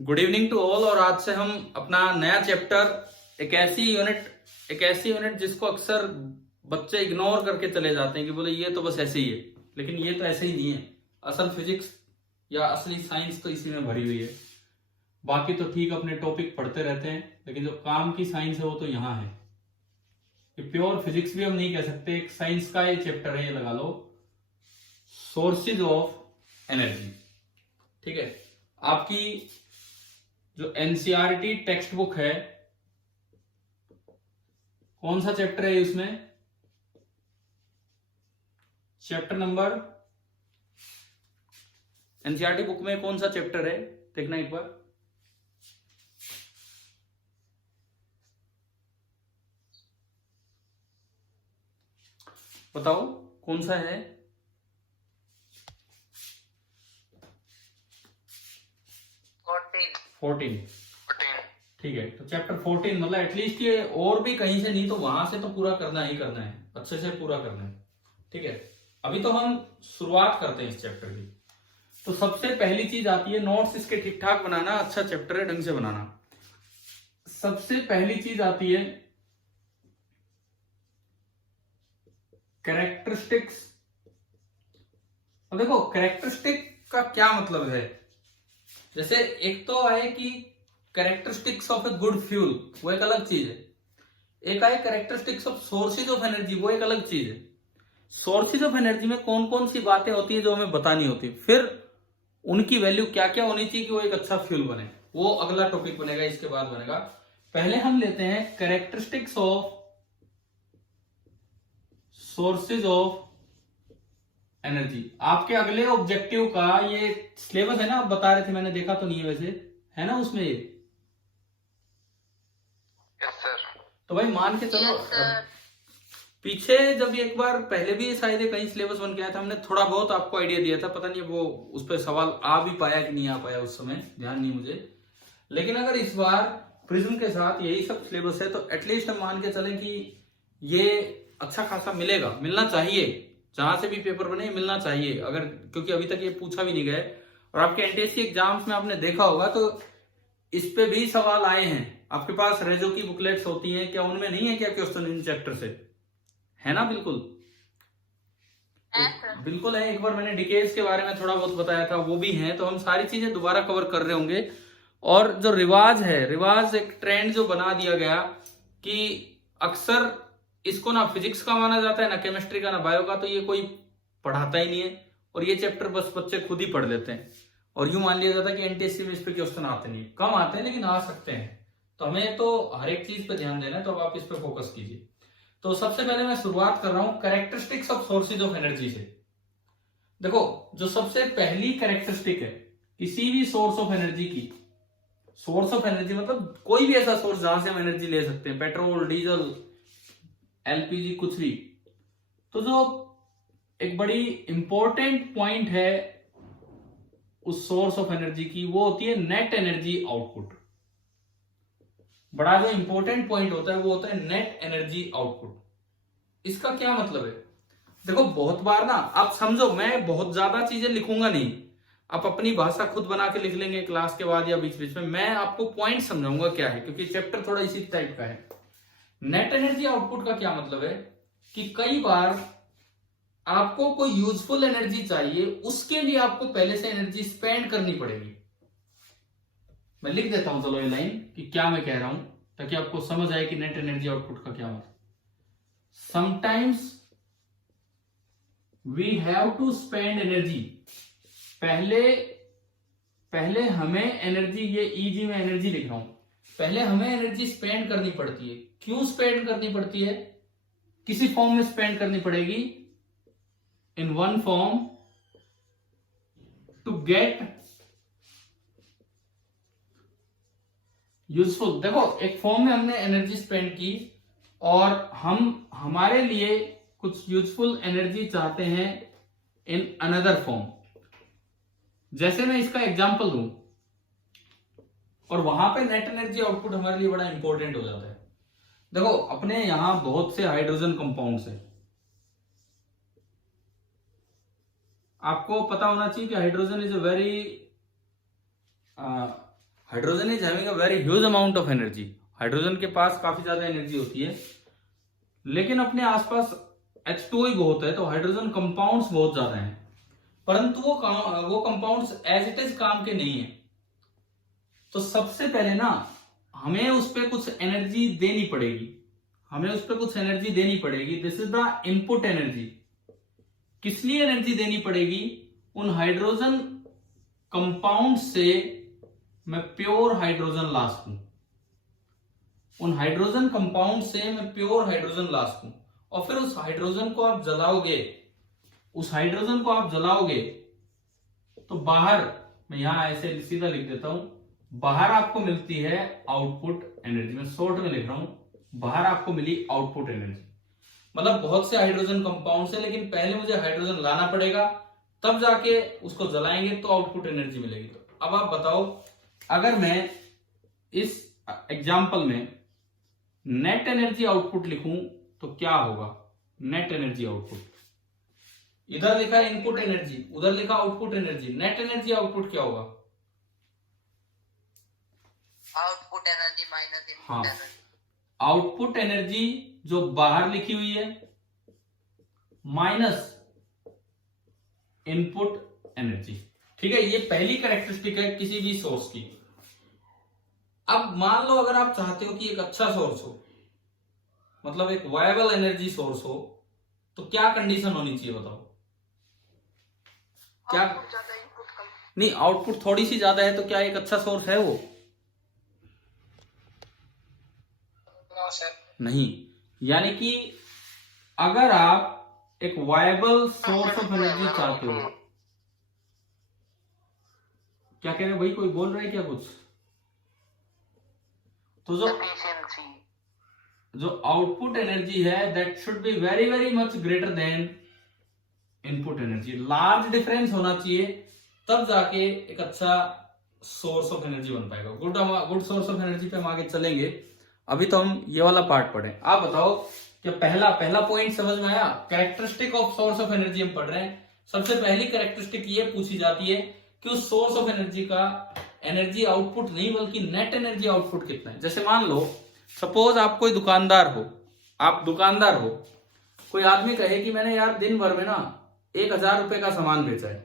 Good evening to all. और आज से हम अपना नया चैप्टर एक ऐसी यूनिट जिसको अक्सर बच्चे इग्नोर करके चले जाते हैं कि बोले ये तो बस ऐसे ही है, लेकिन ये तो ऐसे ही नहीं है। असल फिजिक्स या असली साइंस तो इसी में भरी हुई है। बाकी तो ठीक अपने टॉपिक पढ़ते रहते हैं, लेकिन जो काम की साइंस है वो तो यहाँ है। ये प्योर फिजिक्स भी हम नहीं कह सकते, एक साइंस का ये चैप्टर है, ये लगा लो, सोर्सेज ऑफ एनर्जी। ठीक है, आपकी जो एनसीईआरटी टेक्स्ट बुक है, कौन सा चैप्टर है इसमें? चैप्टर नंबर एनसीईआरटी बुक में कौन सा चैप्टर है, देखना एक बार। बताओ कौन सा है? 14। ठीक है, तो चैप्टर 14 मतलब एटलीस्ट ये और भी कहीं से नहीं तो वहां से तो पूरा करना ही करना है, अच्छे से पूरा करना है। ठीक है, अभी तो हम शुरुआत करते हैं इस चैप्टर की। तो सबसे पहली चीज आती है नोट्स इसके ठीक ठाक बनाना, अच्छा चैप्टर है, ढंग से बनाना। सबसे पहली चीज आती है कैरेक्टरिस्टिक्स। अब देखो कैरेक्टरिस्टिक का क्या मतलब है। जैसे एक तो है कि characteristics of a good fuel, वो एक अलग चीज है। एक है characteristics of sources of energy, वो एक अलग चीज है। सोर्सेज ऑफ एनर्जी में कौन कौन सी बातें होती है जो हमें बतानी होती है, फिर उनकी वैल्यू क्या क्या होनी चाहिए कि वो एक अच्छा फ्यूल बने, वो अगला टॉपिक बनेगा, इसके बाद बनेगा। पहले हम लेते हैं characteristics of sources of energy. आपके अगले ऑब्जेक्टिव का ये सिलेबस है ना, आप बता रहे थे, मैंने देखा तो नहीं है वैसे, है ना उसमें ये? Yes sir. तो भाई मान के चलो, पीछे जब एक बार पहले भी शायद कहीं सिलेबस बन के आया था, हमने थोड़ा बहुत आपको आइडिया दिया था, पता नहीं वो उस पर सवाल आ भी पाया कि नहीं आ पाया, उस समय ध्यान नहीं मुझे। लेकिन अगर इस बार प्रिज्म के साथ यही सब सिलेबस है तो एटलीस्ट हम मान के चलें कि ये अच्छा खासा मिलेगा, मिलना चाहिए। जहां से भी पेपर बने मिलना चाहिए, अगर, क्योंकि अभी तक ये पूछा भी नहीं गया है। और आपके एनटीएससी एग्जाम्स में आपने देखा होगा तो इस पे भी सवाल आए हैं। आपके पास रेजो की बुकलेट्स होती हैं क्या, उनमें नहीं है क्या क्वेश्चन इन चैप्टर से? है ना? बिल्कुल बिल्कुल है। एक बार मैंने डिकेज के बारे में थोड़ा बहुत बताया था, वो भी है। तो हम सारी चीजें दोबारा कवर कर रहे होंगे। और जो रिवाज है, रिवाज एक ट्रेंड जो बना दिया गया कि अक्सर इसको ना फिजिक्स का माना जाता है, ना केमिस्ट्री का, ना बायो का, तो ये कोई पढ़ाता ही नहीं है और ये चैप्टर बस बच्चे खुद ही पढ़ लेते हैं। और यूं मान लिया जाता है कि एनटीएससी में इस पे क्वेश्चन आते नहीं, कम आते हैं लेकिन आ सकते हैं। तो हमें तो हर एक चीज पे ध्यान देना है, तो अब आप इस पे फोकस कीजिए। तो सबसे पहले मैं शुरुआत कर रहा हूं characteristics of sources of energy से। देखो, जो सबसे पहली कैरेक्टरिस्टिक है किसी भी सोर्स ऑफ एनर्जी की, सोर्स ऑफ एनर्जी मतलब कोई भी ऐसा सोर्स जहां से हम एनर्जी ले सकते हैं, पेट्रोल, डीजल, एलपीजी, कुछ भी। तो जो एक बड़ी इंपॉर्टेंट पॉइंट है उस सोर्स ऑफ एनर्जी की, वो होती है नेट एनर्जी आउटपुट। बड़ा जो इंपॉर्टेंट पॉइंट होता है वो होता है नेट एनर्जी आउटपुट। इसका क्या मतलब है? देखो, बहुत बार ना आप समझो, मैं बहुत ज्यादा चीजें लिखूंगा नहीं, आप अपनी भाषा खुद बना के लिख लेंगे क्लास के बाद या बीच बीच में। मैं आपको पॉइंट समझाऊंगा क्या है, क्योंकि चैप्टर थोड़ा इसी टाइप का है। नेट एनर्जी आउटपुट का क्या मतलब है कि कई बार आपको कोई यूजफुल एनर्जी चाहिए, उसके लिए आपको पहले से एनर्जी स्पेंड करनी पड़ेगी। मैं लिख देता हूं चलो ये लाइन कि क्या मैं कह रहा हूं, ताकि आपको समझ आए कि नेट एनर्जी आउटपुट का क्या मतलब। Sometimes we have to spend energy. पहले हमें एनर्जी, ये ईजी में एनर्जी लिख रहा हूं, पहले हमें एनर्जी स्पेंड करनी पड़ती है। क्यों स्पेंड करनी पड़ती है? किसी फॉर्म में स्पेंड करनी पड़ेगी, in one form, to get useful. देखो, एक फॉर्म में हमने एनर्जी स्पेंड की और हम हमारे लिए कुछ यूजफुल एनर्जी चाहते हैं इन अनदर फॉर्म। जैसे मैं इसका एग्जांपल दूं, और वहां पे नेट एनर्जी आउटपुट हमारे लिए बड़ा इंपॉर्टेंट हो जाता है। देखो, अपने यहां बहुत से हाइड्रोजन कंपाउंड्स हैं। आपको पता होना चाहिए कि hydrogen is a very hydrogen is having a very huge amount of energy. Hydrogen के पास काफी ज्यादा एनर्जी होती है, लेकिन अपने आसपास H2O ही बहुत है, तो हाइड्रोजन कंपाउंड्स बहुत ज्यादा हैं, परंतु वो कंपाउंड्स एज इट इज काम के नहीं है। तो सबसे पहले ना हमें उस पर कुछ एनर्जी देनी पड़ेगी, हमें उस पर कुछ एनर्जी देनी पड़ेगी। This is the input energy. किस लिए एनर्जी देनी पड़ेगी? उन हाइड्रोजन कंपाउंड से मैं प्योर हाइड्रोजन ला सकूं, उन हाइड्रोजन कंपाउंड से मैं प्योर हाइड्रोजन ला सकूं, और फिर उस हाइड्रोजन को आप जलाओगे, उस हाइड्रोजन को आप जलाओगे तो बाहर, मैं यहां ऐसे सीधा लिख देता हूं, बाहर आपको मिलती है आउटपुट एनर्जी। मैं शॉर्ट में लिख रहा हूं, बाहर आपको मिली आउटपुट एनर्जी। मतलब बहुत से हाइड्रोजन कंपाउंड है, लेकिन पहले मुझे हाइड्रोजन लाना पड़ेगा, तब जाके उसको जलाएंगे तो आउटपुट एनर्जी मिलेगी। तो अब आप बताओ, अगर मैं इस एग्जाम्पल में नेट एनर्जी आउटपुट लिखूं तो क्या होगा? नेट एनर्जी आउटपुट, इधर लिखा इनपुट एनर्जी, उधर लिखा output energy, net energy output क्या होगा? Output energy minus input energy. Output energy जो बाहर लिखी हुई है माइनस इनपुट एनर्जी। ठीक है, ये पहली कैरेक्टरिस्टिक है किसी भी सोर्स की। अब मान लो अगर आप चाहते हो कि एक अच्छा सोर्स हो, मतलब एक वायबल एनर्जी सोर्स हो, तो क्या कंडीशन होनी चाहिए बताओ? क्या नहीं, आउटपुट थोड़ी सी ज्यादा है तो क्या एक अच्छा सोर्स है वो? नहीं। यानी कि अगर आप एक वायबल सोर्स ऑफ एनर्जी चाहते हो, क्या कह रहे हो भाई, कोई बोल रहा है क्या कुछ? तो जो आउटपुट एनर्जी है that should be very very much greater than input energy. Large difference होना चाहिए, तब जाके एक अच्छा सोर्स ऑफ एनर्जी बन पाएगा। गुड सोर्स ऑफ एनर्जी पे हम आगे चलेंगे, अभी तो हम ये वाला पार्ट पढ़े। आप बताओ कि पहला पॉइंट समझ में आया? Characteristic of source of energy हम पढ़ रहे हैं। सबसे पहली कैरेक्टरिस्टिक ये पूछी जाती है कि उस सोर्स ऑफ एनर्जी का एनर्जी आउटपुट नहीं बल्कि नेट एनर्जी आउटपुट कितना है। जैसे मान लो सपोज आप कोई दुकानदार हो, आप दुकानदार हो, कोई आदमी कहे कि मैंने यार दिन भर में ना 1000 रुपए का सामान बेचा है।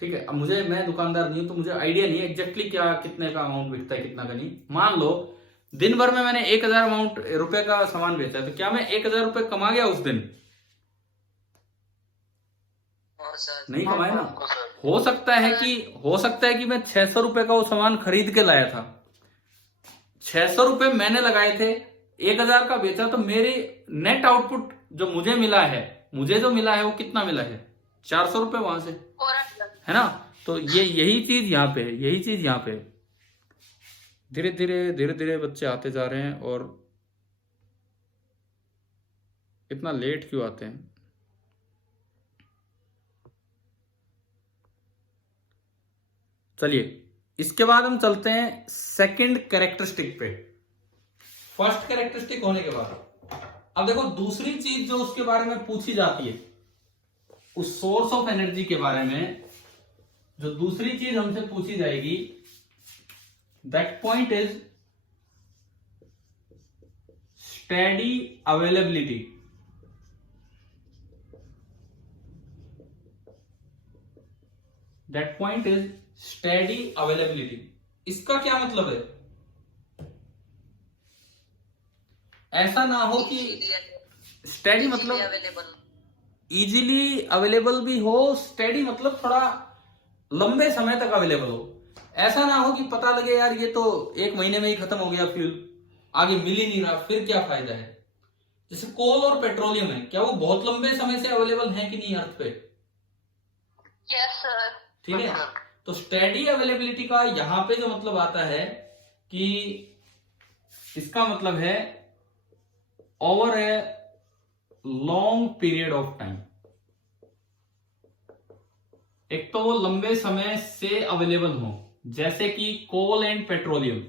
ठीक है, अब मैं दुकानदार नहीं हूं तो मुझे आइडिया नहीं है एग्जैक्टली क्या कितने का अमाउंट बिकता है कितना का नहीं। मान लो दिन भर में मैंने 1000 रुपए का सामान बेचा है, तो क्या मैं 1000 रुपए कमा गया उस दिन? नहीं कमाए ना। हो सकता है कि मैं 600 रुपए का वो सामान खरीद के लाया था, 600 रुपए मैंने लगाए थे, 1000 का बेचा, तो मेरी नेट आउटपुट जो मुझे मिला है वो कितना मिला है? 400 रुपए वहां से, है ना। तो यही चीज यहाँ पे धीरे धीरे बच्चे आते जा रहे हैं, और इतना लेट क्यों आते हैं? चलिए, इसके बाद हम चलते हैं सेकंड कैरेक्टरिस्टिक पे। फर्स्ट कैरेक्टरिस्टिक होने के बाद अब देखो दूसरी चीज जो उसके बारे में पूछी जाती है, उस सोर्स ऑफ एनर्जी के बारे में जो दूसरी चीज हमसे पूछी जाएगी, that point is steady availability. That point is steady availability. इसका क्या मतलब है? ऐसा ना हो कि स्टेडी मतलब इजीली अवेलेबल भी हो, स्टेडी मतलब थोड़ा लंबे समय तक अवेलेबल हो। ऐसा ना हो कि पता लगे यार ये तो 1 महीने में ही खत्म हो गया फ्यूल, आगे मिल ही नहीं रहा, फिर क्या फायदा है। जैसे कोल और पेट्रोलियम है, क्या वो बहुत लंबे समय से अवेलेबल है कि नहीं अर्थ पे? Yes sir. ठीक है, तो स्टेडी अवेलेबिलिटी का यहां पे जो मतलब आता है कि इसका मतलब है over a long period of time. एक तो वो लंबे समय से अवेलेबल हो, जैसे कि कोल एंड पेट्रोलियम,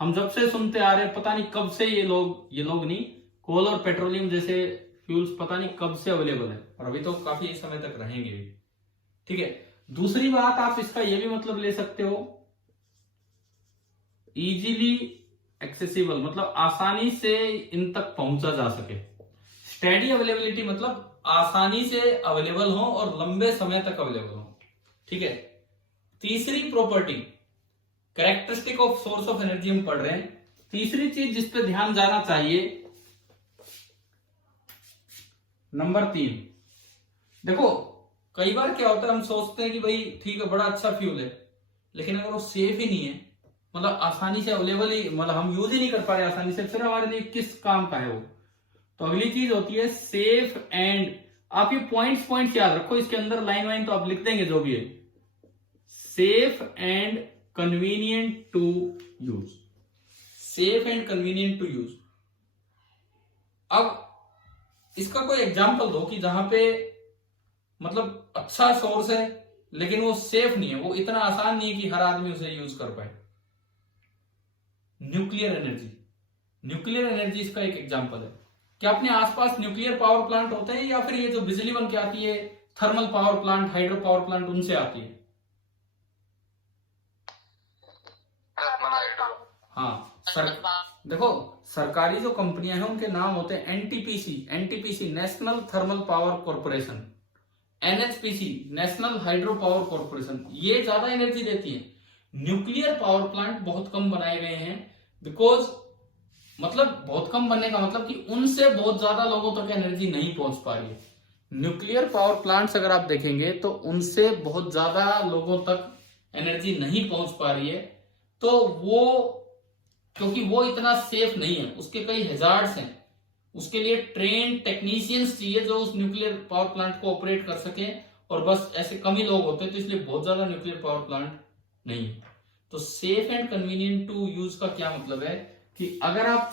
हम जब से सुनते आ रहे हैं, पता नहीं कब से ये लोग नहीं, कोल और पेट्रोलियम जैसे फ्यूल्स पता नहीं कब से अवेलेबल है, और अभी तो काफी समय तक रहेंगे भी। ठीक है, दूसरी बात आप इसका ये भी मतलब ले सकते हो इजीली एक्सेसिबल मतलब आसानी से इन तक पहुंचा जा सके। स्टेडी अवेलेबिलिटी मतलब आसानी से अवेलेबल हो और लंबे समय तक अवेलेबल हो। ठीक है। तीसरी property characteristic of source of energy हम पढ़ रहे हैं। तीसरी चीज जिस पे ध्यान जाना चाहिए, नंबर 3, देखो कई बार क्या होता है हम सोचते हैं कि भाई ठीक है बड़ा अच्छा फ्यूल है, लेकिन अगर वो सेफ ही नहीं है, मतलब आसानी से अवेलेबल ही, मतलब हम यूज ही नहीं कर पा रहे आसानी से, फिर हमारे लिए किस काम का है वो। तो अगली चीज होती है सेफ एंड, आप ये पॉइंट्स याद रखो, इसके अंदर लाइन वाइन तो आप लिख देंगे जो भी है, safe and convenient to use, safe and convenient to use. अब इसका कोई एग्जांपल दो कि जहां पे मतलब अच्छा सोर्स है लेकिन वो सेफ नहीं है, वो इतना आसान नहीं है कि हर आदमी उसे यूज कर पाए। न्यूक्लियर एनर्जी, न्यूक्लियर एनर्जी इसका एक एग्जांपल है। क्या अपने आसपास न्यूक्लियर पावर प्लांट होते हैं या फिर ये जो बिजली बन के आती है thermal power plant, hydro power plant, उनसे आती है? हाँ देखो सरकारी जो कंपनियां हैं उनके नाम होते हैं NTPC national thermal power corporation, NHPC national hydro power corporation, ये ज्यादा एनर्जी देती है। न्यूक्लियर पावर प्लांट बहुत कम बनाए गए हैं, बिकॉज मतलब बहुत कम बनने का मतलब कि उनसे बहुत ज्यादा लोगों तक एनर्जी नहीं पहुंच पा रही है। न्यूक्लियर पावर प्लांट्स अगर आप देखेंगे तो उनसे बहुत ज्यादा लोगों तक एनर्जी नहीं पहुंच पा रही है, तो वो क्योंकि वो इतना सेफ नहीं है, उसके कई हैजार्ड्स हैं, उसके लिए ट्रेन टेक्नीशियंस चाहिए जो उस न्यूक्लियर पावर प्लांट को ऑपरेट कर सके, और बस ऐसे कम ही लोग होते हैं, तो इसलिए बहुत ज्यादा न्यूक्लियर पावर प्लांट नहीं है। तो safe and convenient to use का क्या मतलब है कि अगर आप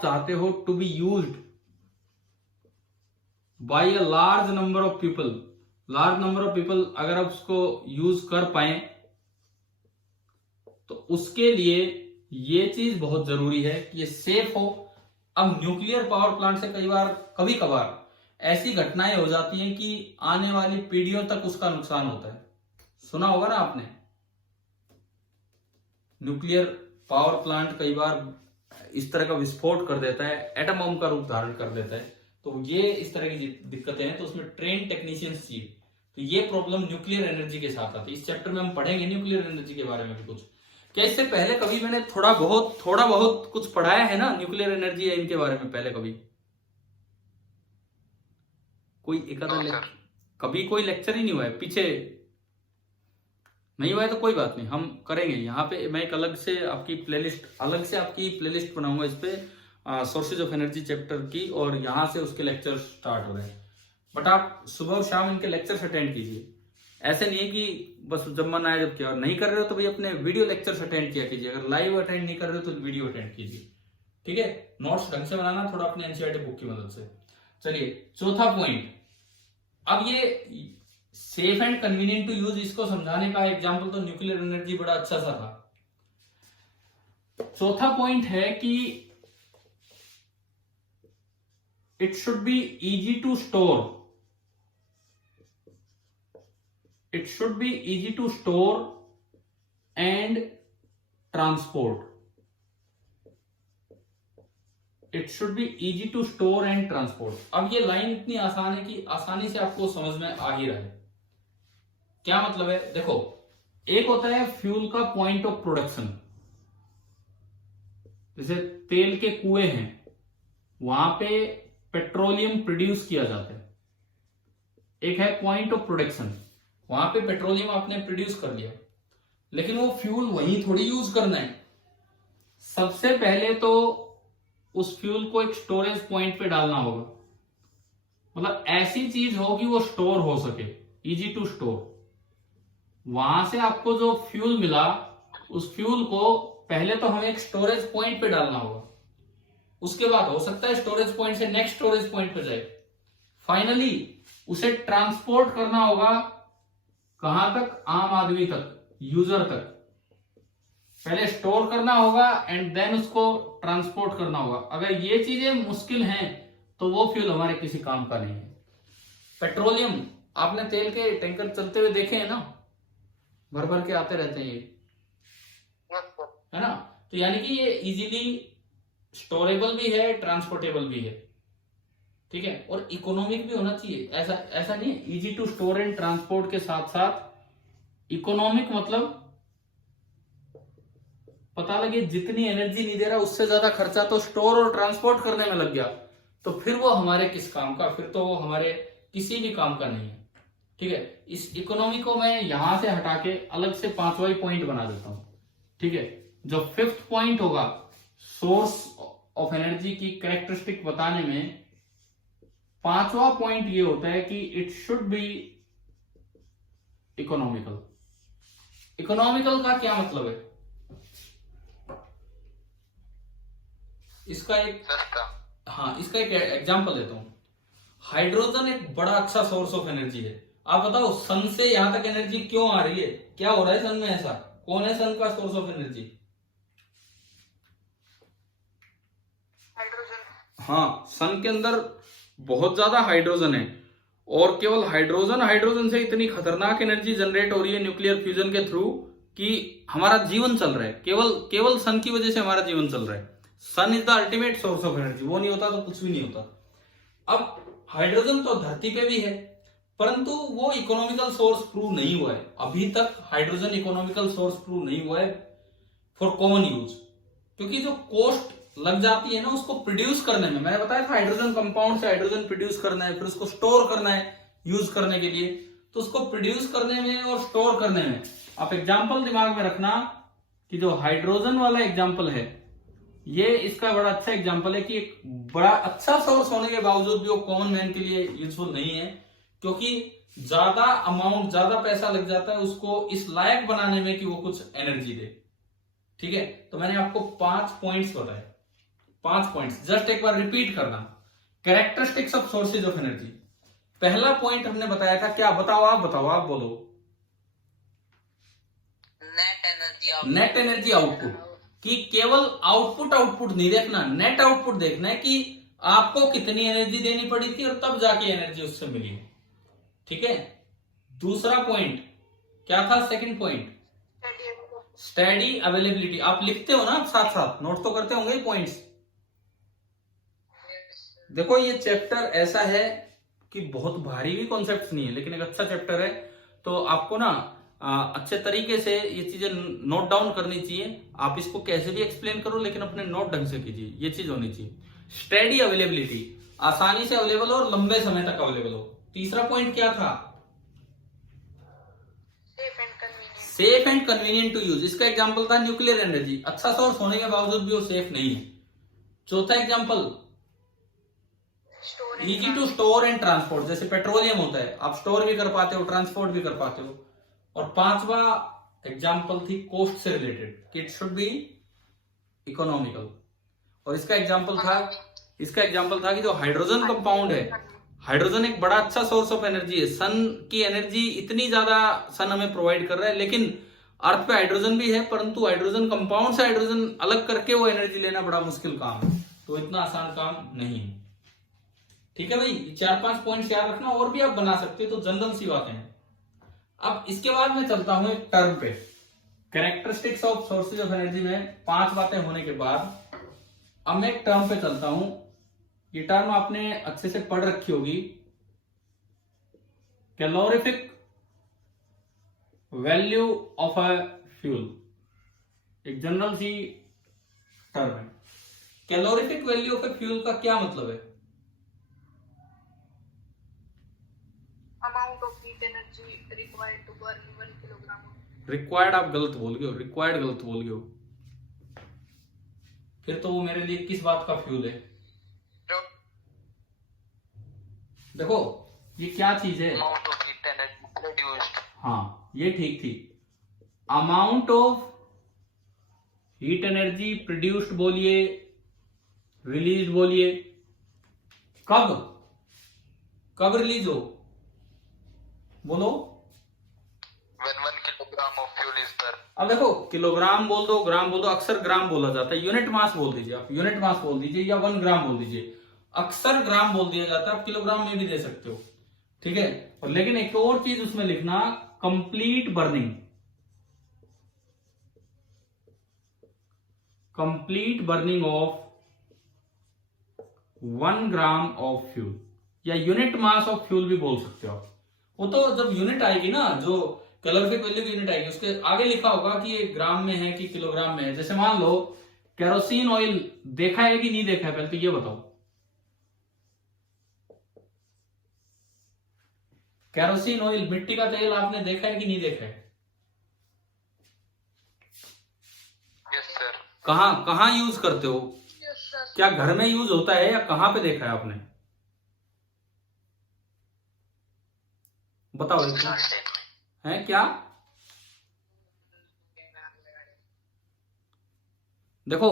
चाहते हो to be used by a large number of people, अगर आप उसको यूज कर पाए तो उसके लिए ये चीज बहुत जरूरी है कि ये सेफ हो। अब न्यूक्लियर पावर प्लांट से कभी कभार ऐसी घटनाएं हो जाती हैं कि आने वाली पीढ़ियों तक उसका नुकसान होता है। सुना होगा ना आपने, न्यूक्लियर पावर प्लांट कई बार इस तरह का विस्फोट कर देता है, एटम बम का रूप धारण कर देता है, तो ये इस तरह की दिक्कतें हैं, तो उसमें ट्रेन टेक्नीशियंस चाहिए। तो ये प्रॉब्लम न्यूक्लियर एनर्जी के साथ आती है। इस चैप्टर में हम पढ़ेंगे न्यूक्लियर एनर्जी के बारे में भी कुछ। क्या इससे पहले कभी मैंने थोड़ा बहुत कुछ पढ़ाया है ना न्यूक्लियर एनर्जी है इनके बारे में पहले कभी? कोई कभी कोई लेक्चर ही नहीं हुआ है पीछे? नहीं हुआ है तो कोई बात नहीं, हम करेंगे। यहाँ पे मैं एक अलग से आपकी प्लेलिस्ट बनाऊंगा इस पे सोर्सेज ऑफ एनर्जी चैप्टर की, और यहाँ से उसके लेक्चर स्टार्ट हो रहे हैं। बट आप सुबह और शाम इनके लेक्चर्स अटेंड कीजिए। ऐसे नहीं है कि बस जब मन आए जब किया, और नहीं कर रहे हो तो भाई अपने वीडियो लेक्चर्स अटेंड किया कीजिए। अगर लाइव अटेंड नहीं कर रहे हो तो वीडियो अटेंड कीजिए। ठीक है, नोट्स ढंग से बनाना थोड़ा अपने एनसीईआरटी बुक की मदद से। चलिए चौथा पॉइंट, अब ये safe and convenient to use, इसको समझाने का एग्जांपल तो न्यूक्लियर एनर्जी बड़ा अच्छा सा था। चौथा पॉइंट है कि it should be easy to store, it should be easy to store and transport. It should be easy to store and transport. अब ये लाइन इतनी आसान है कि आसानी से आपको समझ में आ ही रहा है। क्या मतलब है? देखो, एक होता है फ्यूल का पॉइंट ऑफ प्रोडक्शन, जैसे तेल के कुएं हैं, वहां पे पेट्रोलियम प्रोड्यूस किया जाता है। एक है पॉइंट ऑफ प्रोडक्शन, वहां पे पेट्रोलियम आपने प्रोड्यूस कर लिया, लेकिन वो फ्यूल वहीं थोड़ी यूज करना है। सबसे पहले तो उस फ्यूल को एक स्टोरेज पॉइंट पे डालना होगा, मतलब ऐसी चीज हो कि वो स्टोर हो सके, इजी टू स्टोर। वहां से आपको जो फ्यूल मिला, उस फ्यूल को पहले तो हमें एक स्टोरेज पॉइंट पे डालना होगा, उसके बाद हो सकता है स्टोरेज पॉइंट से नेक्स्ट स्टोरेज पॉइंट पे जाए। फाइनली उसे ट्रांसपोर्ट करना होगा कहां तक? आम आदमी तक, यूजर तक। पहले स्टोर करना होगा एंड देन उसको ट्रांसपोर्ट करना होगा। अगर ये चीजें मुश्किल हैं तो वो फ्यूल हमारे किसी काम का नहीं है। पेट्रोलियम, आपने तेल के टैंकर चलते हुए देखे हैं ना, भर भर के आते रहते हैं ये, Yes, sir. है ना। तो यानी कि ये इजीली स्टोरेबल भी है, ट्रांसपोर्टेबल भी है, ठीक है, और इकोनॉमिक भी होना चाहिए। ऐसा ऐसा नहीं है, easy to store and transport के साथ साथ इकोनॉमिक, मतलब पता लगे जितनी एनर्जी नहीं दे रहा उससे ज्यादा खर्चा तो स्टोर और ट्रांसपोर्ट करने में लग गया, तो फिर वो हमारे किस काम का, फिर तो वो हमारे किसी भी काम का नहीं है, ठीक है। इस इकोनॉमी को मैं यहां से हटा के अलग से पांचवा ही पॉइंट बना देता हूं, ठीक है। जो फिफ्थ पॉइंट होगा सोर्स ऑफ एनर्जी की कैरेक्टरिस्टिक बताने में, पांचवा पॉइंट ये होता है कि it should B economical. Economical का क्या मतलब है, इसका एक, सस्ता। हाँ, इसका एक एग्जांपल देता हूं। हाइड्रोजन एक बड़ा अच्छा सोर्स ऑफ एनर्जी है। आप बताओ सन से यहां तक एनर्जी क्यों आ रही है, क्या हो रहा है सन में, ऐसा कौन है सन का सोर्स ऑफ एनर्जी? हाइड्रोजन। हाँ, सन के अंदर बहुत ज्यादा हाइड्रोजन है, और केवल हाइड्रोजन से इतनी खतरनाक एनर्जी जनरेट हो रही है न्यूक्लियर फ्यूजन के थ्रू कि हमारा जीवन चल रहा है, केवल सन की वजह से हमारा जीवन चल रहा है। Sun is the ultimate source of energy, वो नहीं होता तो कुछ भी नहीं होता। अब हाइड्रोजन तो धरती पे भी है, परंतु वो इकोनॉमिकल सोर्स प्रूव नहीं हुआ है अभी तक। हाइड्रोजन इकोनॉमिकल सोर्स प्रूव नहीं हुआ है फॉर कॉमन यूज, क्योंकि जो कॉस्ट लग जाती है ना उसको प्रोड्यूस करने में, मैंने बताया था हाइड्रोजन कंपाउंड से हाइड्रोजन प्रोड्यूस करना है, फिर उसको स्टोर करना है यूज करने के लिए, तो उसको प्रोड्यूस करने में और स्टोर करने में, आप एग्जाम्पल दिमाग में रखना कि जो हाइड्रोजन वाला एग्जाम्पल है ये इसका बड़ा अच्छा एग्जाम्पल है कि एक बड़ा अच्छा सोर्स होने के बावजूद भी वो कॉमन मैन के लिए यूजफुल नहीं है, क्योंकि ज्यादा अमाउंट, ज्यादा पैसा लग जाता है उसको इस लायक बनाने में कि वो कुछ एनर्जी दे, ठीक है। तो मैंने आपको 5 पॉइंट्स बताए, 5 पॉइंट्स जस्ट एक बार रिपीट करना। Characteristics of sources of energy, पहला पॉइंट हमने बताया था, क्या बताओ, आप बोलो। नेट एनर्जी आउटपुट, कि केवल आउटपुट नहीं देखना, नेट आउटपुट देखना है कि आपको कितनी एनर्जी देनी पड़ी थी और तब जाके एनर्जी उससे मिली, ठीक है। दूसरा पॉइंट क्या था, सेकंड पॉइंट, स्टेडी अवेलेबिलिटी। आप लिखते हो ना, साथ साथ नोट तो करते होंगे पॉइंट्स। देखो ये चैप्टर ऐसा है कि बहुत भारी भी कॉन्सेप्ट नहीं है, लेकिन एक अच्छा चैप्टर है, तो आपको ना अच्छे तरीके से ये चीजें नोट डाउन करनी चाहिए। आप इसको कैसे भी एक्सप्लेन करो, लेकिन अपने नोट ढंग से कीजिए, ये चीज होनी चाहिए। स्टेडी अवेलेबिलिटी, आसानी से अवेलेबल हो और लंबे समय तक अवेलेबल हो। तीसरा पॉइंट क्या था, safe and convenient to use. इसका एग्जांपल था न्यूक्लियर एनर्जी, अच्छा सोर्स होने के बावजूद भी वो सेफ नहीं है। चौथा example, easy to store and transport, जैसे पेट्रोलियम होता है, आप स्टोर भी कर पाते हो, ट्रांसपोर्ट भी कर पाते हो। और पांचवा एग्जांपल थी कॉस्ट से रिलेटेड, कि इट शुड बी इकोनॉमिकल। और इसका एग्जांपल था कि जो हाइड्रोजन कंपाउंड है, हाइड्रोजन एक बड़ा अच्छा सोर्स ऑफ एनर्जी है। सन की एनर्जी इतनी ज्यादा सन हमें प्रोवाइड कर रहा है, लेकिन अर्थ पे हाइड्रोजन भी है, परंतु हाइड्रोजन कंपाउंड से हाइड्रोजन अलग करके वो एनर्जी लेना बड़ा मुश्किल काम है, तो इतना आसान काम नहीं है, ठीक है भाई। 4-5 पॉइंट्स याद रखना, और भी आप बना सकते हो, तो जनरल सी बातें हैं। अब इसके बाद मैं चलता हूं एक टर्म पे, characteristics of sources of energy में 5 बातें होने के बाद अब मैं एक टर्म पे चलता हूं। ये टर्म आपने अच्छे से पढ़ रखी होगी, calorific value of a fuel, एक जनरल सी टर्म है। Calorific value of a fuel का क्या मतलब है, amount of heat energy required to burn 1 kilogram. Required आप गलत बोल गए हो, रिक्वायर्ड गलत बोल गए हो, फिर तो वो मेरे लिए किस बात का फ्यूल है। देखो ये क्या चीज है, amount of heat energy produced, हाँ ये ठीक थी। Amount of heat energy produced बोलिए, रिलीज बोलिए, कब रिलीज हो, बोलो। when 1 kilogram of fuel is burn. अब देखो किलोग्राम बोल दो, ग्राम बोल दो, अक्सर ग्राम बोला जाता है, यूनिट मास बोल दीजिए, आप यूनिट मास बोल दीजिए या 1 ग्राम बोल दीजिए, अक्सर ग्राम बोल दिया जाता है, आप किलोग्राम में भी दे सकते हो, ठीक है। और लेकिन एक और चीज उसमें लिखना, complete burning, complete burning of 1 gram of fuel, या यूनिट मास ऑफ फ्यूल भी बोल सकते हो आप। वो तो जब यूनिट आएगी ना, जो कैलोरीफिक वैल्यू की यूनिट आएगी, उसके आगे लिखा होगा कि ये ग्राम में है कि किलोग्राम में है। जैसे मान लो केरोसिन ऑयल देखा है कि नहीं देखा है, पहले तो ये बताओ। केरोसिन ऑयल, मिट्टी का तेल आपने देखा है कि नहीं देखा है? Yes sir. कहाँ कहाँ यूज करते हो? Yes sir. क्या घर में यूज होता है या कहाँ पे देखा है आपने? बताओ एक है क्या? देखो,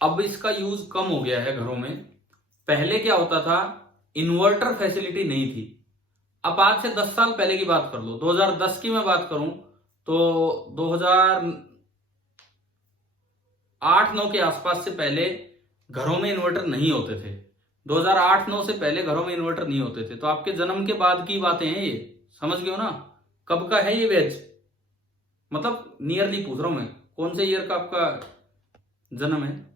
अब इसका यूज कम हो गया है घरों में। पहले क्या होता था, इन्वर्टर फैसिलिटी नहीं थी। अब आज से 10 साल पहले की बात कर लो, 2010 की मैं बात करूं तो 2008-9 के आसपास से पहले घरों में इन्वर्टर नहीं होते थे। 2008-9 से पहले घरों में इन्वर्टर नहीं होते थे। तो आपके जन्म के बाद की बातें हैं ये, समझ गए हो ना? कब का है ये बैच? मतलब नियरली पूछ रहा हूं मैं, कौन से ईयर का आपका जन्म है?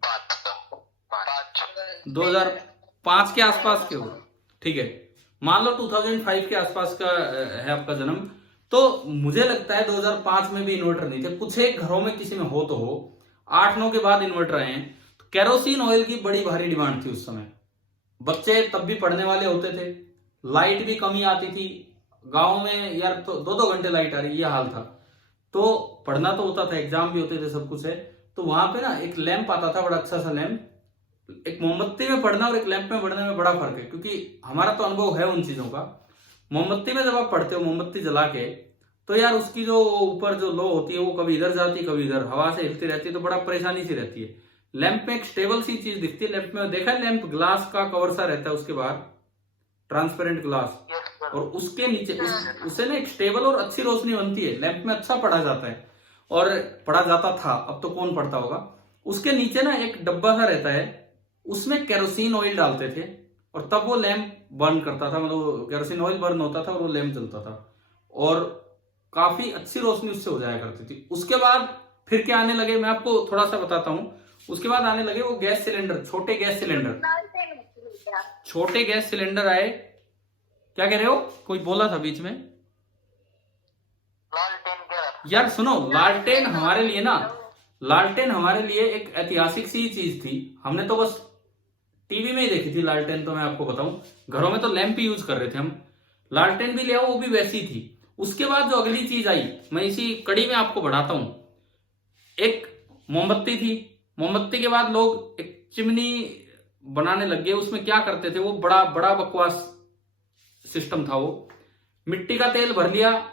2005 के आसपास के हो, ठीक है। मान लो 2005 के आसपास का है आपका जन्म। तो मुझे लगता है 2005 में भी इन्वर्टर नहीं थे, कुछ एक घरों में किसी में हो तो हो। 8-9 के बाद इन्वर्टर आए हैं। तो केरोसिन ऑयल की बड़ी भारी डिमांड थी उस समय। बच्चे तब भी पढ़ने वाले होते थे, लाइट भी कमी आती थी गाँव में यार, तो 2-2 घंटे लाइट आ रही, ये हाल था। तो पढ़ना तो होता था, एग्जाम भी होते थे, सब कुछ है। तो वहां पे ना एक लैंप आता था, बड़ा अच्छा सा लैंप। एक मोमबत्ती में पढ़ना और एक लैंप में पढ़ने में बड़ा फर्क है, क्योंकि हमारा तो अनुभव है उन चीजों का। मोमबत्ती में जब आप पढ़ते हो, मोमबत्ती जला के, तो यार उसकी जो ऊपर जो लो होती है वो कभी इधर जाती कभी इधर, हवा से हिलती रहती है, तो बड़ा परेशानी सी रहती है। लैंप में एक स्टेबल सी चीज दिखती है। लैंप में देखा है, लैंप ग्लास का कवर सा रहता है, उसके बाहर ट्रांसपेरेंट ग्लास, और उसके नीचे उससे ना एक स्टेबल और अच्छी रोशनी बनती है। लैंप में अच्छा पढ़ा जाता है, और पढ़ा जाता था, अब तो कौन पढ़ता होगा। उसके नीचे ना एक डब्बा सा रहता है, उसमें केरोसिन ऑयल डालते थे, और तब वो लैंप बर्न करता था, मतलब केरोसिन ऑयल बर्न होता था और वो लैंप जलता था, और काफी अच्छी रोशनी उससे हो जाया करती थी। उसके बाद फिर क्या आने लगे, मैं आपको थोड़ा सा बताता हूं। उसके बाद आने लगे वो गैस सिलेंडर, छोटे गैस सिलेंडर, छोटे गैस सिलेंडर आए। क्या कह रहे हो? कोई बोला था बीच में यार, सुनो। लालटेन हमारे लिए ना, लालटेन हमारे लिए एक ऐतिहासिक सी चीज थी। हमने तो बस टीवी में ही देखी थी लालटेन, तो मैं आपको बताऊं, घरों में तो लैंप ही यूज कर रहे थे हम। लालटेन भी ले आओ, वो भी वैसी थी। उसके बाद जो अगली चीज आई, मैं इसी कड़ी में आपको बढ़ाता हूं। एक मोमबत्ती थी। मोमबत्ती के बाद लोग एक चिमनी बनाने लग गए। उसमें क्या करते थे, वो बड़ा बड़ा बकवास सिस्टम था वो। मिट्टी का तेल भर लिया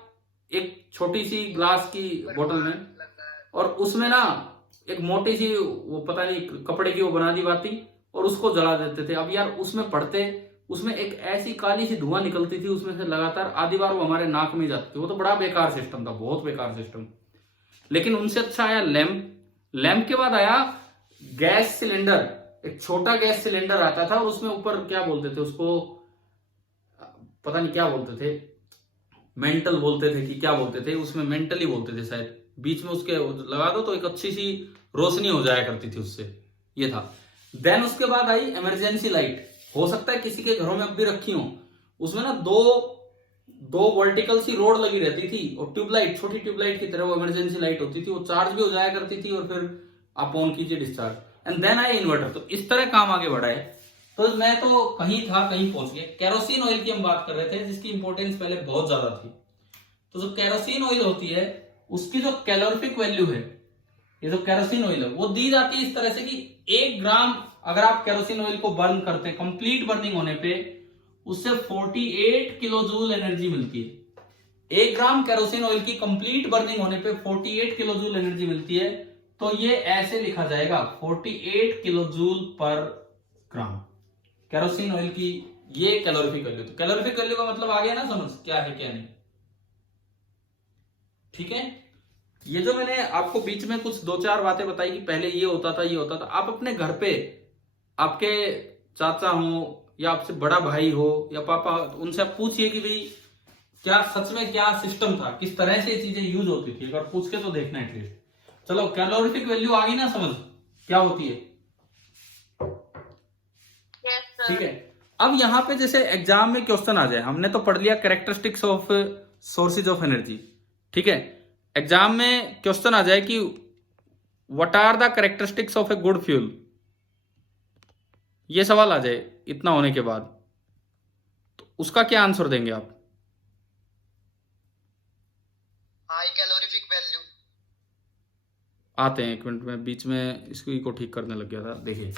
एक छोटी सी ग्लास की बोतल में, और उसमें ना एक मोटी सी, वो पता नहीं कपड़े की वो बना दी बाती, और उसको जला देते थे। अब यार उसमें पड़ते, उसमें एक ऐसी काली सी धुआं निकलती थी उसमें से लगातार, आधी बार वो हमारे नाक में जाती थी। वो तो बड़ा बेकार सिस्टम था, बहुत बेकार सिस्टम। लेकिन उनसे अच्छा आया लैंप। लैंप के बाद आया गैस सिलेंडर। एक छोटा गैस सिलेंडर आता था, और उसमें ऊपर क्या बोलते थे उसको, पता नहीं क्या बोलते थे, मेंटल बोलते थे कि क्या बोलते थे, उसमें मेंटली बोलते थे शायद। बीच में उसके लगा दो तो एक अच्छी सी रोशनी हो जाया करती थी उससे, ये था। देन उसके बाद आई इमरजेंसी लाइट। हो सकता है किसी के घरों में अब भी रखी हो। उसमें ना दो वर्टिकल सी रोड लगी रहती थी, और ट्यूबलाइट, छोटी ट्यूबलाइट की तरह वो इमरजेंसी लाइट होती थी। वो चार्ज भी हो जाया करती थी, और फिर आप ऑन कीजिए, डिस्चार्ज। एंड देन आए इन्वर्टर। तो इस तरह काम आगे बढ़ा है। तो मैं तो कहीं था कहीं पहुंच गया। केरोसिन ऑयल की हम बात कर रहे थे, जिसकी इंपॉर्टेंस पहले बहुत ज्यादा थी। तो जो केरोसिन ऑयल होती है, उसकी जो कैलोरीफिक वैल्यू है, ये जो केरोसिन ऑयल है, वो दी जाती है इस तरह से कि 1 ग्राम अगर आप केरोसिन ऑयल को बर्न करते हैं, कंप्लीट बर्निंग होने पे उससे 48 किलो जूल एनर्जी मिलती है। 1 ग्राम केरोसिन ऑयल की कंप्लीट बर्निंग होने पे 48 किलो जूल एनर्जी मिलती है। तो ये ऐसे लिखा जाएगा, 48 किलो जूल पर ग्राम केरोसिन ऑयल की ये कैलोरीफिक वैल्यू। तो कैलोरीफिक वैल्यू का मतलब आ गया ना समझ, क्या है क्या नहीं, ठीक है। ये जो मैंने आपको बीच में कुछ 2-4 बातें बताई कि पहले ये होता था, ये होता था, आप अपने घर पे आपके चाचा हो या आपसे बड़ा भाई हो या पापा, उनसे आप पूछिए कि भाई क्या सच में क्या सिस्टम था, किस तरह से चीजें यूज होती थी, अगर पूछ के तो देखना एटलीस्ट। चलो कैलोरीफिक वैल्यू आ गई ना समझ, क्या होती है? Yes, sir. ठीक है। अब यहाँ पे जैसे एग्जाम में क्वेश्चन आ जाए, हमने तो पढ़ लिया characteristics of sources of energy, ठीक है। एग्जाम में क्वेश्चन आ जाए कि what are the characteristics of a good fuel, ये सवाल आ जाए इतना होने के बाद, तो उसका क्या आंसर देंगे आप? High calorific value. आते हैं, एक मिनट में बीच में इसको को ठीक करने लग गया था। देखिए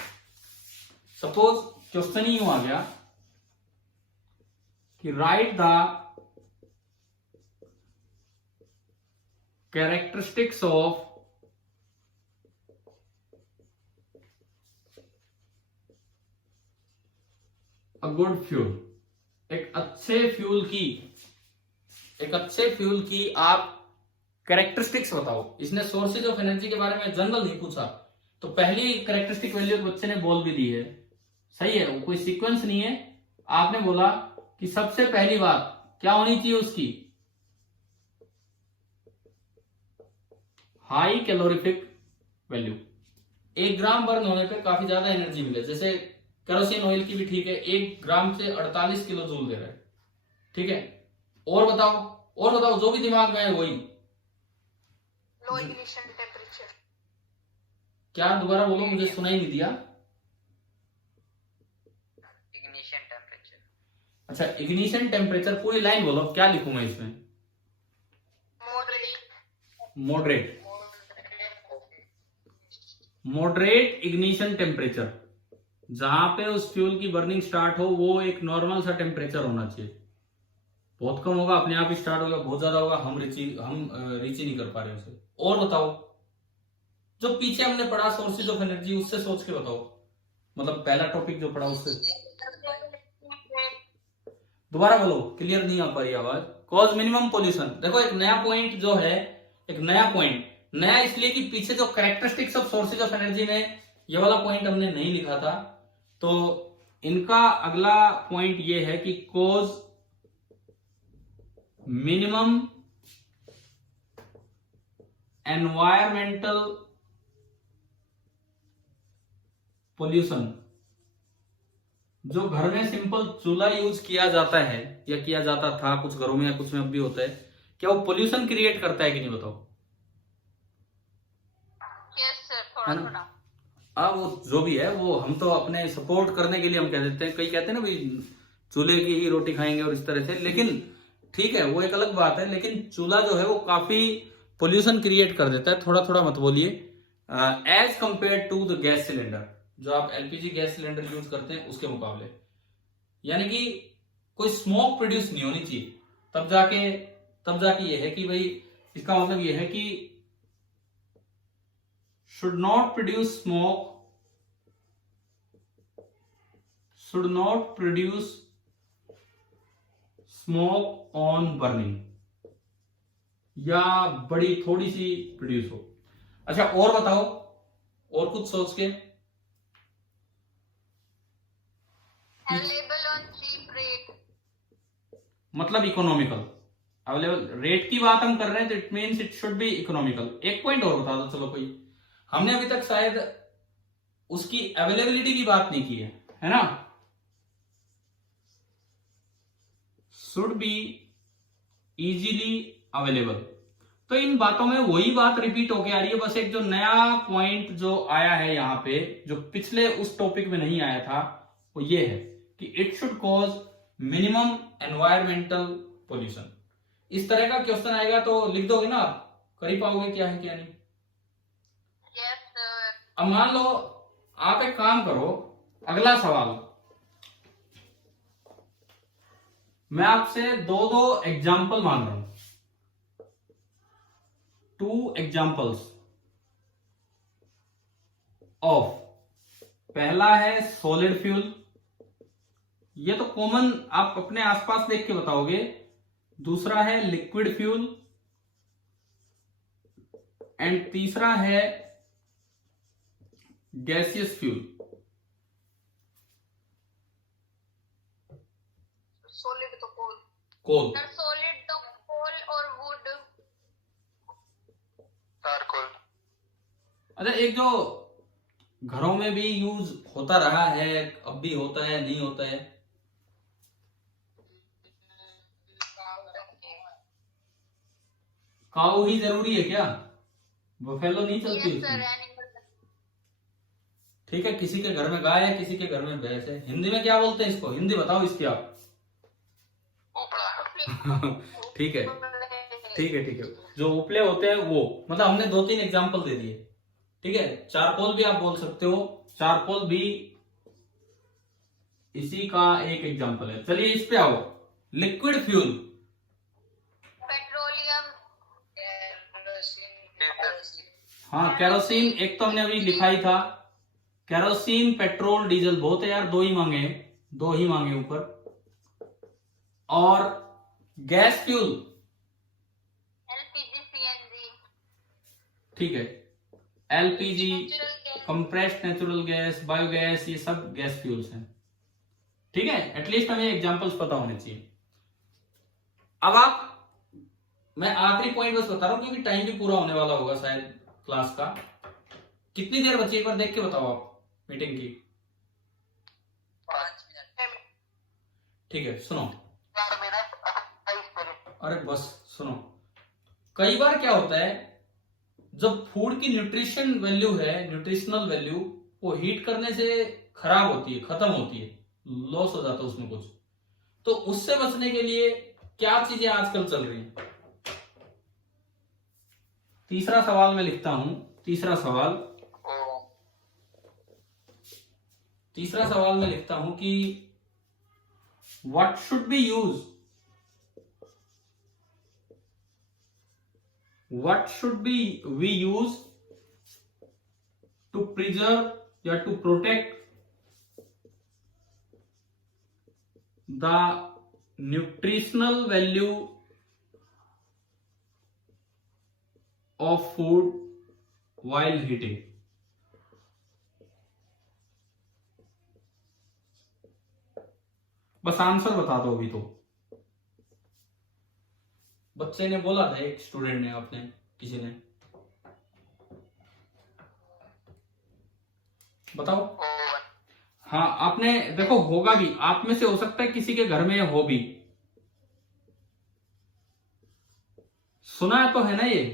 सपोज क्वेश्चन ही यूं आ गया कि right the characteristics of a good fuel, एक अच्छे फ्यूल की आप कैरेक्टरिस्टिक्स बताओ। इसने सोर्सेज ऑफ एनर्जी के बारे में जनरल नहीं पूछा, तो पहली कैरेक्टरिस्टिक वैल्यू बच्चे ने बोल भी दी है, सही है, वो कोई सीक्वेंस नहीं है। आपने बोला कि सबसे पहली बात क्या होनी चाहिए उसकी, हाई कैलोरीफिक वैल्यू। 1 ग्राम बर्न होने पे काफी ज्यादा एनर्जी मिले, जैसे केरोसिन ऑयल की भी ठीक है, 1 ग्राम से 48 किलो जूल दे रहा है, ठीक है। और बताओ जो भी दिमाग में है वही। Low ignition temperature. क्या, दोबारा बोलो, मुझे सुनाई नहीं दिया। Ignition temperature. अच्छा, इग्निशन टेम्परेचर, पूरी लाइन बोलो, क्या लिखूं मैं इसमें? Moderate. मॉडरेट इग्निशन टेम्परेचर, जहां पे उस फ्यूल की बर्निंग स्टार्ट हो वो एक नॉर्मल सा टेम्परेचर होना चाहिए। बहुत कम होगा, अपने आप ही स्टार्ट होगा, बहुत ज्यादा होगा, हम रीच ही नहीं कर पा रहे उसे। और बताओ, जो पीछे हमने पढ़ा सोर्सेज ऑफ एनर्जी, उससे सोच के बताओ, मतलब पहला टॉपिक जो पढ़ा उससे। दोबारा बोलो, क्लियर नहीं आ पा रही आवाज। कॉज मिनिमम पोल्यूशन, देखो एक नया पॉइंट जो है, एक नया पॉइंट, नया इसलिए कि पीछे जो characteristics of sources of energy में ये वाला पॉइंट हमने नहीं लिखा था, तो इनका अगला पॉइंट ये है कि कॉज मिनिमम एनवायरमेंटल पोल्यूशन। जो घर में सिंपल चूल्हा यूज किया जाता है या किया जाता था कुछ घरों में या कुछ में अब भी होता है, क्या वो पोल्यूशन क्रिएट करता है कि नहीं, बताओ? Yes, sir. है थोड़ा ना? थोड़ा. अब वो जो भी है वो हम तो अपने सपोर्ट करने के लिए हम कह देते हैं, कई कहते हैं ना भाई चूल्हे की ही रोटी खाएंगे और इस तरह से, लेकिन ठीक है वो एक अलग बात है, लेकिन चूल्हा जो है वो काफी पोल्यूशन क्रिएट कर देता है। थोड़ा थोड़ा मत बोलिए, as compare to the gas cylinder, जो आप एलपीजी गैस सिलेंडर यूज करते हैं उसके मुकाबले, यानी कि कोई स्मोक प्रोड्यूस नहीं होनी चाहिए, तब जाके ये है कि भाई, इसका मतलब ये है कि should not produce smoke on burning, या बड़ी थोड़ी सी प्रोड्यूस हो। अच्छा और बताओ, और कुछ सोच के। Available on cheap rate. मतलब इकोनॉमिकल, अवेलेबल रेट की बात हम कर रहे हैं तो it means it should B economical. एक पॉइंट और बता दो, चलो कोई, हमने अभी तक शायद उसकी अवेलेबिलिटी की बात नहीं की है ना? Should be easily available. तो इन बातों में वही बात रिपीट होके आ रही है, बस एक जो नया पॉइंट जो आया है यहाँ पे, जो पिछले उस टॉपिक में नहीं आया था, वो ये है कि it should cause minimum environmental pollution. इस तरह का क्वेश्चन आएगा तो लिख दोगे ना आप, कर ही पाओगे क्या है क्या नहीं। Yes, sir. अब मान लो आप एक काम करो, अगला सवाल मैं आपसे दो एग्जाम्पल मांग रहा हूं, 2 एग्जाम्पल्स ऑफ, पहला है सॉलिड फ्यूल, ये तो कॉमन आप अपने आसपास देख के बताओगे। दूसरा है लिक्विड फ्यूल, एंड तीसरा है गैसियस फ्यूल। Solid तो coal. कोल, Sir, solid तो coal और wood. चारकोल। अच्छा एक जो घरों में भी यूज होता रहा है, अब भी होता है, नहीं होता है? काऊ ही जरूरी है क्या? बफेलो नहीं चलती यस सर, उसमें? एनिमल। ठीक है, किसी के घर में गाय है, किसी के घर में भैंस है। हिंदी में क्या बोलते हैं इसको? हिंदी बताओ इसकी आप। ठीक है, ठीक है, ठीक है। जो उपले होते हैं वो, मतलब हमने 2-3 एग्जाम्पल दे दिए। ठीक है, चारकोल भी आप बोल सकते हो, चारकोल भी इसी का एक एग्जाम्पल है। चलिए इस पे आओ, लिक्विड फ्यूल। पेट्रोलियम। हाँ, केरोसिन एक तो हमने अभी लिखा ही था। केरोसिन, पेट्रोल, डीजल, बहुत है यार, 2 ही मांगे हैं, 2 ही मांगे ऊपर। और गैस फ्यूल, एलपीजी, सीएनजी। ठीक है, LPG, compressed natural gas, biogas, ये सब गैस फ्यूल्स हैं। ठीक है, एटलीस्ट हमें एग्जांपल्स पता होने चाहिए। अब आप, मैं आखिरी पॉइंट बस बता रहा हूं क्योंकि टाइम भी पूरा होने वाला होगा शायद क्लास का। कितनी देर बची, एक बार देख के बताओ आप मीटिंग की। 5 मिनट। ठीक है, सुनो, 4 मिनट 28 मिनट। अरे बस सुनो, कई बार क्या होता है, जब फूड की न्यूट्रिशन वैल्यू है, न्यूट्रिशनल वैल्यू, वो हीट करने से खराब होती है, खत्म होती है, लॉस हो जाता है उसमें कुछ। तो उससे बचने के लिए क्या चीजें आजकल चल रही हैं? तीसरा सवाल मैं लिखता हूं, तीसरा सवाल मैं लिखता हूं कि what should be use, what should be we use to preserve या to protect the nutritional value of food while heating? बस आंसर बता दो अभी तो। बच्चे ने बोला था, एक स्टूडेंट ने, आपने, किसी ने, बताओ। हाँ, आपने देखो, होगा भी, आप में से हो सकता है किसी के घर में हो भी, सुना तो है ना ये?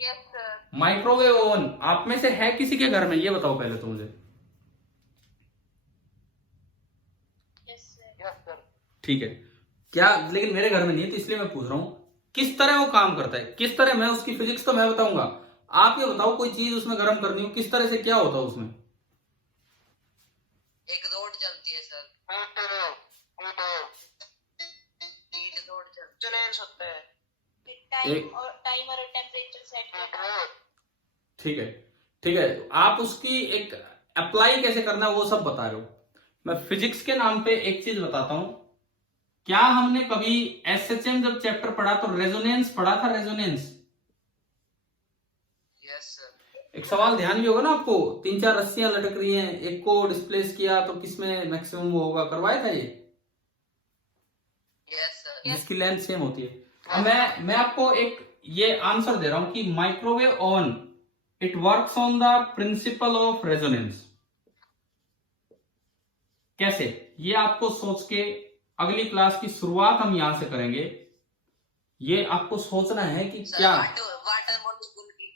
Yes sir. माइक्रोवेव ओवन आप में से है किसी के घर में? ये बताओ पहले तो मुझे। Yes sir. ठीक है, क्या, लेकिन मेरे घर में नहीं है तो इसलिए मैं पूछ रहा हूं किस तरह वो काम करता है, किस तरह। मैं उसकी फिजिक्स तो मैं बताऊंगा, आप ये बताओ, कोई चीज उसमें गर्म करनी हो, किस तरह से, क्या होता है उसमें? एक रोड चलती है सर। हीट रोड चलती है। टाइम और टेम्परेचर सेट करना। ठीक है, ठीक है, आप उसकी एक अप्लाई कैसे करना है वो सब बता रहे हो। मैं फिजिक्स के नाम पे एक चीज बताता हूं। क्या हमने कभी एसएचएम जब चैप्टर पढ़ा तो रेजोनेंस पढ़ा था? Resonance, yes sir. एक सवाल ध्यान भी होगा ना आपको, 3-4 रस्सियां लटक रही हैं, एक को डिस्प्लेस किया तो किसमें मैक्सिमम वो होगा, करवाया था ये? Yes sir. जिसकी लेंथ सेम होती है। अब मैं आपको एक ये आंसर दे रहा हूं कि microwave oven, it works on the principle of resonance. कैसे, ये आपको सोच के, अगली क्लास की शुरुआत हम यहां से करेंगे। ये आपको सोचना है कि क्या वाटर मॉलिक्यूल की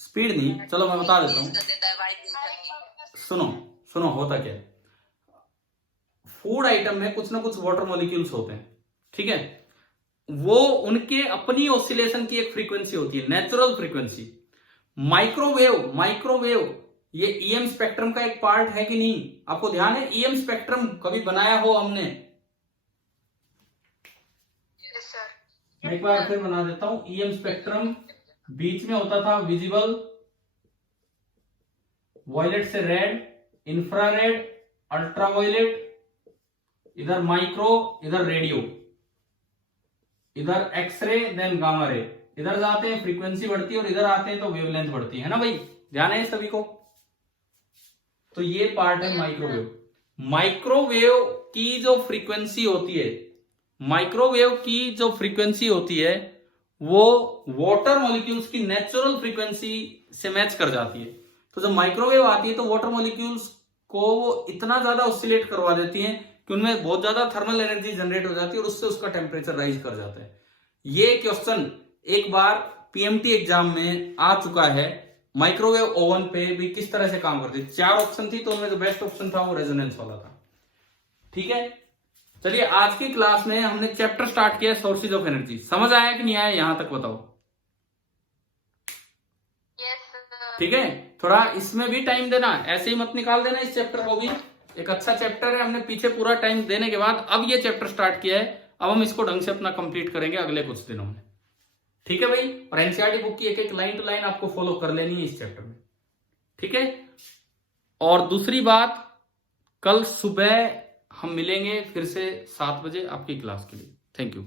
स्पीड नहीं, चलो मैं बता देता हूं, देता है वाइब्रेशन। सुनो होता क्या है। फूड आइटम में कुछ ना कुछ वाटर मॉलिक्यूल्स होते हैं, ठीक है, वो उनके अपनी ऑसिलेशन की एक फ्रीक्वेंसी होती है, नेचुरल फ्रीक्वेंसी। माइक्रोवेव ये ईएम स्पेक्ट्रम का एक पार्ट है कि नहीं? आपको ध्यान है ईएम स्पेक्ट्रम कभी बनाया हो हमने? Yes sir. मैं एक बार फिर बना देता हूं। ईएम स्पेक्ट्रम बीच में होता था विजिबल, वॉयलेट से रेड, इंफ्रारेड, अल्ट्रावायलेट, इधर माइक्रो, इधर रेडियो, इधर एक्सरे, देन गामा रे। इधर जाते हैं फ्रीक्वेंसी बढ़ती है और इधर आते हैं तो वेवलेंथ बढ़ती है ना भाई? ध्यान है सभी को? तो ये पार्ट है माइक्रोवेव। माइक्रोवेव की जो फ्रीक्वेंसी होती है, माइक्रोवेव की जो फ्रीक्वेंसी होती है वो वाटर मॉलिक्यूल्स की नेचुरल फ्रीक्वेंसी से मैच कर जाती है। तो जब माइक्रोवेव आती है तो वाटर मॉलिक्यूल्स को वो इतना ज्यादा ऑसिलेट करवा देती हैं कि उनमें बहुत ज्यादा थर्मल एनर्जी जनरेट हो जाती है और उससे उसका टेम्परेचर राइज कर जाता है। ये क्वेश्चन एक बार पीएमटी एग्जाम में आ चुका है। माइक्रोवेव ओवन पे भी किस तरह से काम करती है, 4 ऑप्शन थी तो उनमें जो बेस्ट ऑप्शन था वो रेजोनेंस वाला था। ठीक है, चलिए आज की क्लास में हमने चैप्टर स्टार्ट किया सोर्सेज ऑफ एनर्जी। समझ आया कि नहीं आया यहां तक बताओ? ठीक है, थोड़ा इसमें भी टाइम देना, ऐसे ही मत निकाल देना इस चैप्टर को भी। एक अच्छा चैप्टर है, हमने पीछे पूरा टाइम देने के बाद अब ये चैप्टर स्टार्ट किया है, अब हम इसको ढंग से अपना कंप्लीट करेंगे अगले कुछ दिनों में। ठीक है भाई, और एनसीईआरटी बुक की एक एक लाइन टू लाइन आपको फॉलो कर लेनी है इस चैप्टर में। ठीक है, और दूसरी बात, कल सुबह हम मिलेंगे फिर से 7 बजे आपकी क्लास के लिए। Thank you.